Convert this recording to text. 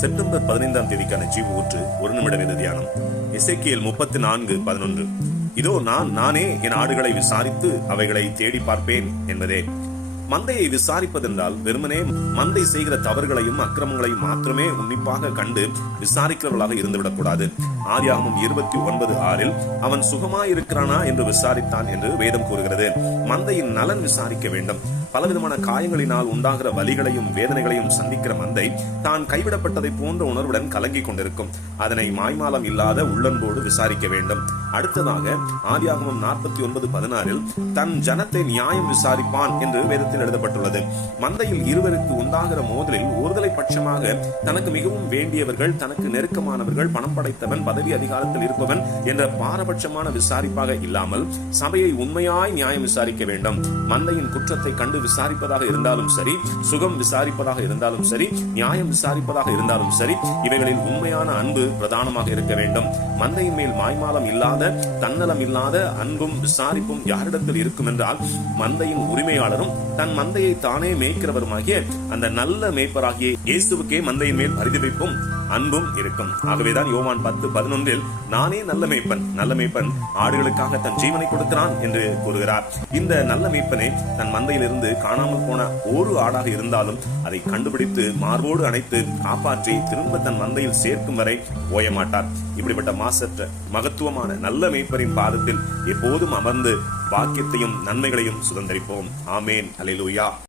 September 15ஆம் தேதிக்கான ஜீவ ஊற்று ஒரு நிமிட வேத தியானம். எசேக்கியேல் 34:11. இதோ நானே என் ஆடுகளை விசாரித்து அவைகளை தேடி பார்ப்பேன் என்பதே. மந்தையை விசாரிப்பதென்றால் வெறுமனே மந்தை செய்கிற தவறுகளையும் அக்கிரமங்களையும் மாத்திரமே உன்னிப்பாக கண்டு விசாரிக்கிறவர்களாக இருந்துவிடக்கூடாது. ஆதியாகமம் 29:6 அவன் சுகமாயிருக்கிறானா என்று விசாரித்தான் என்று வேதம் கூறுகிறது. மந்தையின் நலன் விசாரிக்க வேண்டும். பலவிதமான காயங்களினால் உண்டாகிற வலிகளையும் வேதனைகளையும் சந்திக்கிற மந்தை தான் கைவிடப்பட்டதை போன்ற உணர்வுடன் கலங்கி கொண்டிருக்கும். அதனை மாய்மாலம் இல்லாத உள்ளன்போடு விசாரிக்க வேண்டும். அடுத்ததாக ஆதியாகமம் 49:16 தன் ஜனத்தை நியாயம் விசாரிப்பான் என்று வேதத்தில் எழுதப்பட்டுள்ளது. மந்தையில் இருவருக்கு உண்டாகிற மோதலில் ஒருதலை பட்சமாக தனக்கு மிகவும் வேண்டியவர்கள், தனக்கு நெருக்கமானவர்கள், பணம் படைத்தவன், பதவி அதிகாரத்தில் இருப்பவன் என்ற பாரபட்சமான விசாரிப்பாக இல்லாமல் சபையை உண்மையாய் நியாயம் விசாரிக்க வேண்டும். மந்தையின் குற்றத்தை கண்டு விசாரிப்பதாக இருந்தாலும் சரி, சுகம் விசாரிப்பதாக இருந்தாலும் சரி, நியாயம் விசாரிப்பதாக இருந்தாலும் சரி, இவைகளில் உண்மையான அன்பு பிரதானமாக இருக்க வேண்டும். மந்தையின் மேல் மாய்மாலம் இல்லாத, தன்னலம் இல்லாத அன்பும் விசாரிப்பும் யாரிடத்தில் இருக்கும் என்றால் மந்தையின் உரிமையாளரும் தன் மந்தையை தானே மேய்க்கிறவருமாகிய அந்த நல்ல மேய்ப்பராகிய இயேசுவுக்கே மந்தையின் மேல் பரிதவிப்பும் அன்பும் இருக்கும். ஆகவேதான் யோவான் 10:11 நானே நல்ல மேய்ப்பன் ஆடுகளுக்காக தன் ஜீவனை கொடுக்கிறான் என்று கூறுகிறார். இந்த நல்ல மேய்ப்பனே தன் மந்தையிலிருந்து காணாமல் போன ஒரு ஆடாக இருந்தாலும் அதை கண்டுபிடித்து மார்போடு அணைத்து காப்பாற்றி திரும்ப தன் மந்தையில் சேர்க்கும் வரை ஓயமாட்டார். இப்படிப்பட்ட மாசற்ற மகத்துவமான நல்ல மேய்ப்பரின் பாதத்தில் எப்போதும் அமர்ந்து பாக்கியத்தையும் நன்மைகளையும் சுதந்தரிப்போம். ஆமேன். அல்லேலூயா.